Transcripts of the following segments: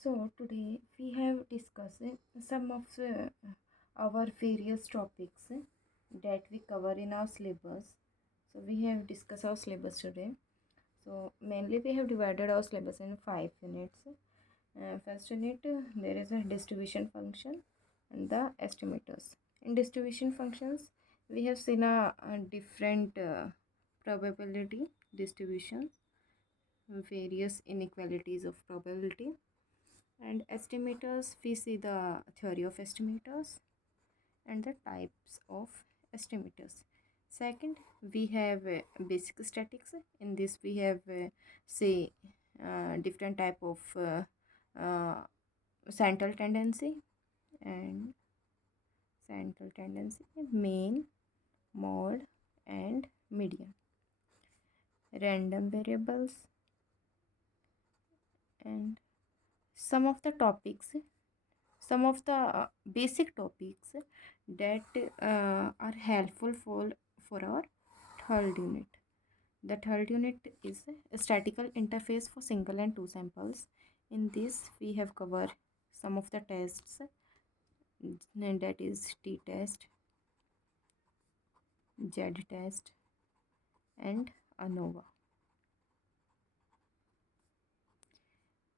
So today we have discussed some of our various topics that we cover in our syllabus. So we have discussed our syllabus today. So mainly we have divided our syllabus in 5 units. First unit, there is a distribution function and the estimators. In distribution functions, we have seen a different probability distributions, various inequalities of probability, and estimators, we see the theory of estimators and the types of estimators. Second, we have basic statistics. In this we have say different type of central tendency and mean, mode, and median, random variables, and some of the topics, some of the basic topics that are helpful for our third unit. The third unit is a statistical interface for single and two samples. In this we have covered some of the tests, and that is t test, z test, and ANOVA.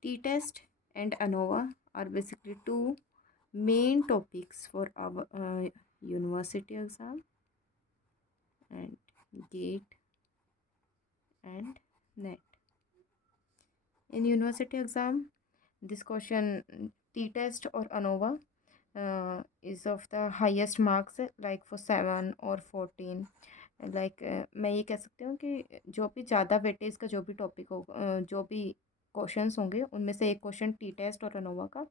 T test and ANOVA are basically two main topics for our university exam, and GATE and NET. In university exam, this question T test or ANOVA is of the highest marks, like for 7 or 14. Like मैं ये कह सकती हूँ कि जो भी ज़्यादा weightage का जो भी टॉपिक होगा, जो भी क्वेश्चंस होंगे, उनमें से एक क्वेश्चन टी टेस्ट और अनोवा का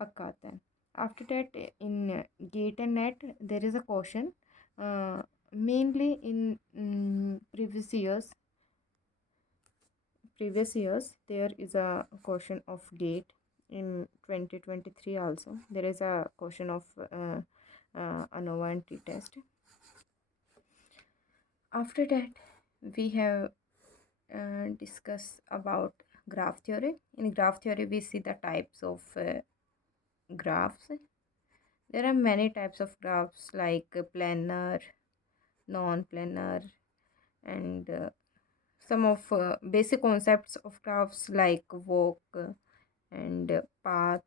पक्का आता है. After that in GATE and NET there is a question mainly in previous years there is a question of gate. In 2023 also there is a question of ANOVA and t test. After that we have discussed about graph theory. In graph theory we see the types of graphs. There are many types of graphs like planar, non-planar, and some of basic concepts of graphs like walk and path,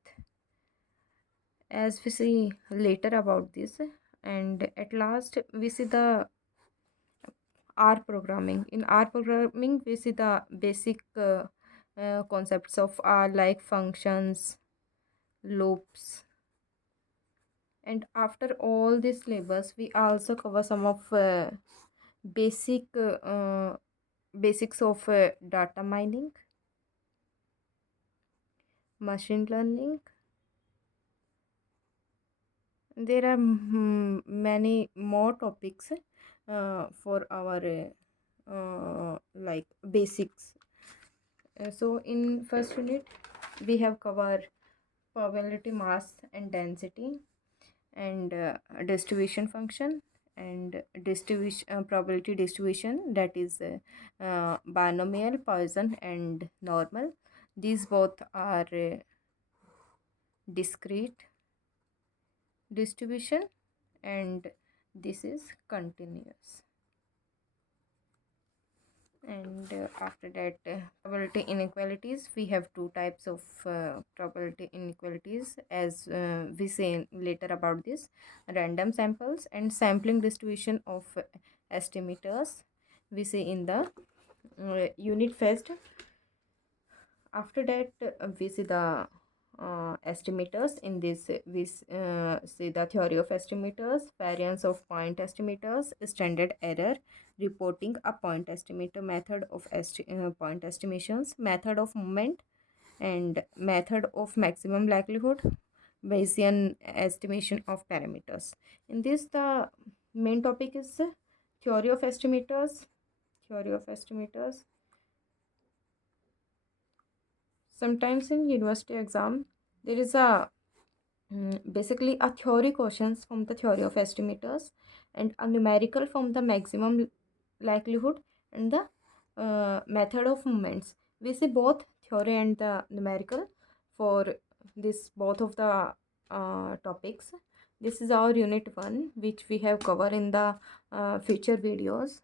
as we see later about this. And at last we see the R programming. In R programming we see the basic concepts of R, like functions, loops. And after all this syllabus we also cover some of basics of data mining, machine learning. There are many more topics for our like basics. So in first unit we have covered probability, mass and density, and distribution function, and distribution probability distribution, that is binomial, Poisson and normal. These both are discrete distribution, and this is continuous. And after that probability inequalities, we have two types of probability inequalities, as we say later about this: random samples and sampling distribution of estimators, we say in the unit first. After that we see the estimators. In this we see the theory of estimators, variance of point estimators, standard error, reporting a point estimator, method of point estimations, method of movement, and method of maximum likelihood, Bayesian estimation of parameters. In this the main topic is theory of estimators. Sometimes in university exam there is a basically a theory questions from the theory of estimators, and a numerical from the maximum likelihood, and the method of movements. We see both theory and the numerical for this both of the topics. This is our unit 1 which we have covered in the future videos.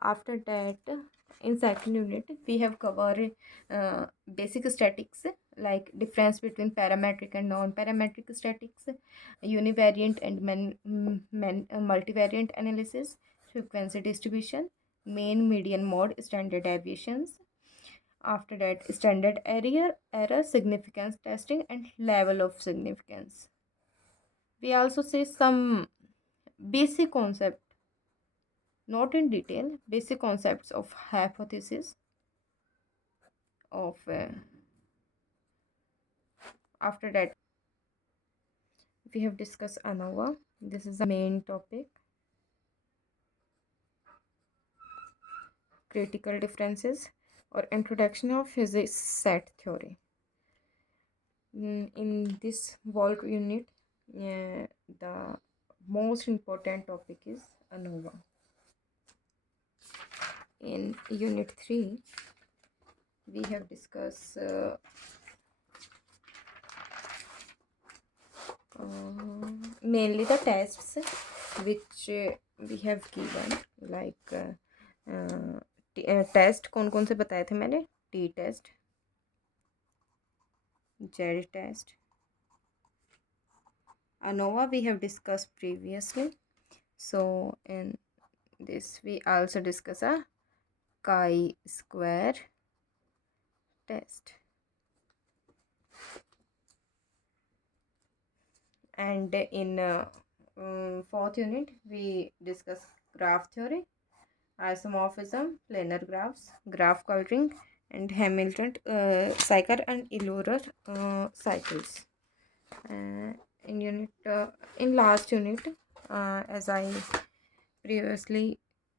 After that, in second unit we have covered basic statics, like difference between parametric and non-parametric statics, univariant and multivariant analysis, frequency distribution, mean, median, mode, standard deviations. After that, standard error, significance testing, and level of significance. We also say some basic concept, not in detail, basic concepts of hypothesis of after that we have discussed ANOVA. This is the main topic. Critical differences or introduction of physics set theory. In this vault unit, the most important topic is ANOVA. In unit 3 we have discussed mainly the tests which we have given, like test कौन कौन से बताए थे मैंने? T test, Z test, ANOVA we have discussed previously. So in this we also discuss a chi-square test. And in fourth unit we discuss graph theory, isomorphism, planar graphs, graph coloring, and Hamilton cycle and Euler cycles. In last unit, as I previously